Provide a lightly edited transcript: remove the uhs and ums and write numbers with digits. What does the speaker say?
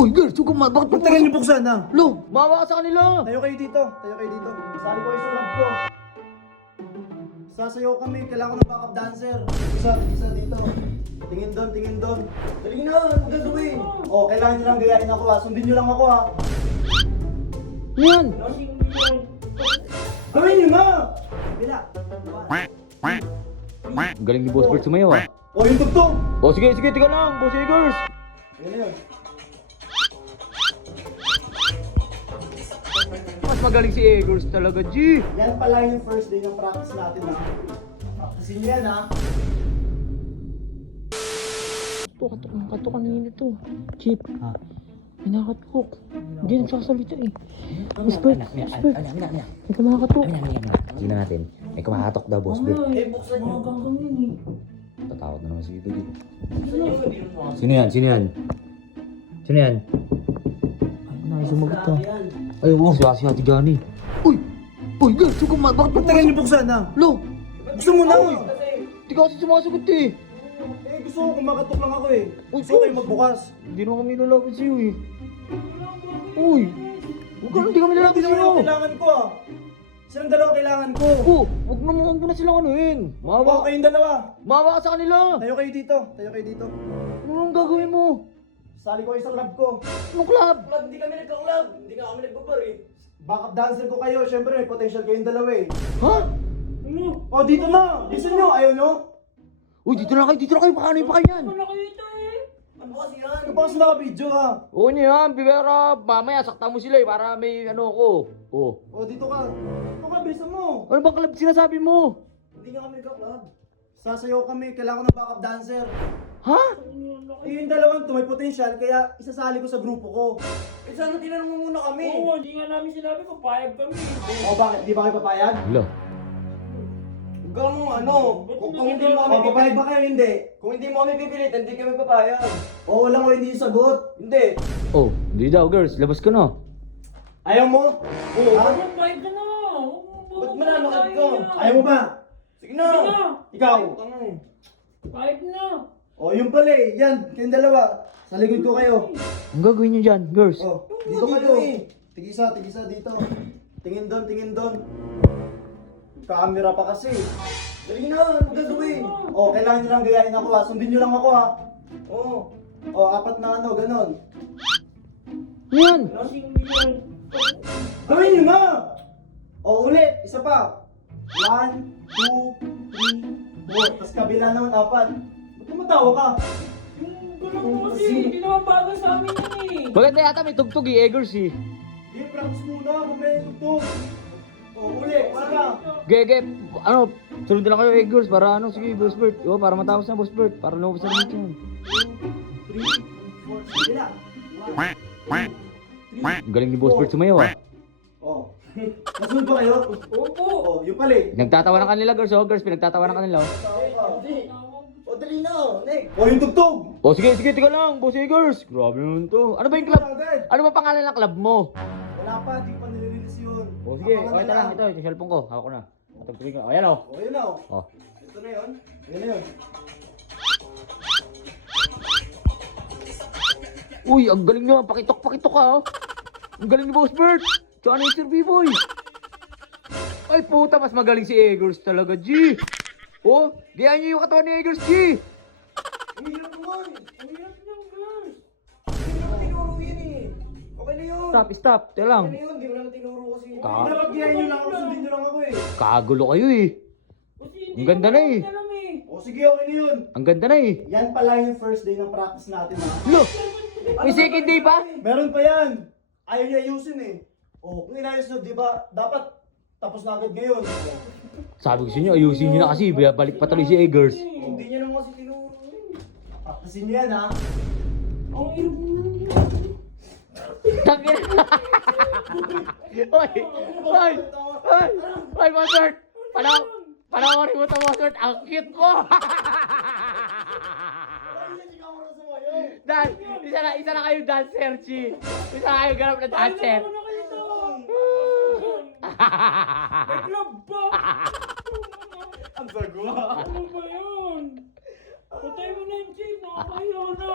Uy, girls, huwag kang bakit Ba't tagal niyo buksan ha? Lo, mawa ka sa kanila. Tayo kayo dito. Tayo kayo dito. Sali ko kayo sa lab ko. Sasayaw kami. Kailangan ko ng backup dancer. Isa dito. Tingin doon, tingin doon. Dali na, ano gagawin? Oh, kailangan nyo lang gayahin ako ha. Sundin nyo lang ako ha. Yan. Gawin nyo na! Bila. Ang galing ni Boss Bert sumayaw ah. Oh, yung tugtog! O sige, sige, tika lang, Boss Eggers. Ayun na yun. Mas magaling si Eggers talaga, G. Yan pala yung first day ng practice natin ha. Practicein nyo yan ha. Katok kanina to. Chip. Ha? May nakatok. Hindi nagsasalita eh. Boss Bert, Boss Bert. May kumakatok. Tingnan natin. May kumakatok daw, Boss Bert. Buksan nyo. Tatakot na naman si Bibig. Sino yan? Sino yan? Sino yan? Ay, sumagot ka. Ay, oo, si Ate Gani. Uy! Uy, girls, huwag kang bakit Ba't tagal niyo buksan ha? Lo, Gusto mo na! di ka kasi sumasagot eh. Eh, gusto ko kumakatok lang ako eh. Uy, Gusto ko kayo magbukas. Hindi naman kami lalapit sa'yo eh. Uy! Hindi kami lalapit Hindi naman sa'yo. yung kailangan ko ah. Silang dalawa kailangan ko. Oh, huwag mo na silang anuhin. Bawa Mawa kayong dalawa. ka sa kanila. Tayo kayo dito. Tayo kayo dito. Anong gagawin mo? Sali ko kayo sa lab ko. Anong club? Lab, hindi kami nagka-club. Hindi nga kami nagbabar eh. Backup dancer ko kayo. Siyempre may potential kayong dalawa eh. Ha? Oh, dito na. Listen nyo. Ayaw nyo? Uy, dito na kayo. Paano yung pakayan? Ano kasi yan? Ano ba kasi naka-video ha? Oo niya yan, pero mamaya sakta mo sila eh, para may ano ko. Oh. Oh, dito ka. Dito ka, bisa mo. Ano bang club sinasabi mo? Hindi nga kami nagka-club. Sasayaw kami. Kailangan ko ng backup dancer. Ha? Eh, yung dalawang to may potential, kaya isasali ko sa grupo ko. Eh sana tinanong mo muna kami. Oo, hindi nga namin sinabi papayag kami. O bakit? Di ba kayo papayag? Hello. Huwag ka mong ano, kung hindi mo kami O, papayag ba kayo? Hindi. Kung hindi mo kami pipilit, hindi kami papayag. O, walang hindi yung sagot. Hindi. Oh, hindi daw girls, labas ka na. Ayaw mo? Oo. Ha? Papayag ka na. Ba't mananakit ka? Ayaw mo ba? Sige na. Sige na. Ikaw? Tanga eh. Papayag na. O, yung pala eh. Yan, kayong dalawa. Sa likod ko kayo. Ang gagawin niyo dyan, girls? O, dito Dito kayo. eh. Tigisa dito. Tingin doon, tingin doon. Camera pa kasi. Dali na, ano gagawin? O, kailangan nyo lang gayahin ako ha. Sundin nyo lang ako ha. Oo. O, apat na ano, ganon. Yan! Lasing million. Gawin nyo na! O, ulit. Isa pa. 1, 2, 3, 4. Tapos kabila naman, 4. Ba't tumatawa ka? Yung gano'n mo kasi, hindi naman bagay sa amin yan eh. Maganda yata may tugtog eh, Eggers eh. Di, practice muna. Mamaya yung tugtog. O, ulit. Isa pa. Gege, ano, sunod na lang kayo Eggers para ano, sige, Boss Bert. Oh, para matapos na, Boss Bert. Para lumabas na rin yan. 2, 3, 4. Kabila. 1, 2, 3. Ang galing ni Boss Bert sumayaw ah. O. Nasunod ba kayo? Opo. O, yung pala eh. Nagtatawa na kanila girls, oh girls, pinagtatawa na kanila. Oh. Hindi. O dali na, Nick. O, yung tugtog. Oh, sige, tika lang, Boss Eggers. Grabe naman to. Ano ba yung club? Agad. Ano ba pangalan ng club mo? Wala pa, di pa nililinis yun. Oh, sige, Abangan okay nila. lang. Ito, yung cellphone ko. Hawak ko na. Tugtugin ko. Ayan oh. O, yun na o. Oh. Ito na yun. Yun na yun. Uy, ang galing nyo. Pakitok ka oh. Ang galing ni Boss Bert. Tsaka na yung Sir B-Boy. Ay puta, mas magaling si Eggers talaga, G. Oh, gayaan nyo yung katawan ni Eggers, G. Ang hirap naman. Ang hirap niyang girls. Hindi mo naman tinuro yan eh. Okay na yun. Stop. Teka lang. Okay na yun, hindi mo naman tinuro kasi. Dapat giyahin nyo lang ako, sundin nyo lang ako eh. Kagulo kayo eh. Kasi hindi Ang ganda na naman eh. alam eh. O, sige, okay na yun. Ang ganda na eh. Yan pala yung first day ng practice natin ha. Lo, may second day pa? Meron pa yan. Ayaw niya ayusin eh. O, kung inayos nyo, di ba, dapat tapos na agad ngayon. O, Sabi ko sa inyo, ayusin nyo na kasi. Balik pa tuloy si Eggers. hindi nyo naman kasi tinuro eh. Practicein nyo yan ha. Ang hirap naman. Tangin. Oy, Boss Bert. Panoorin mo ito, Boss Bert. Ang cute mo. Dan, isa na kayo dancer, Chi. Isa na kayo ganap na dancer. Ano kayo to? May club ba? Ang sagwa. Ano ba yun? Patay mo na yung chip, nakakayo na.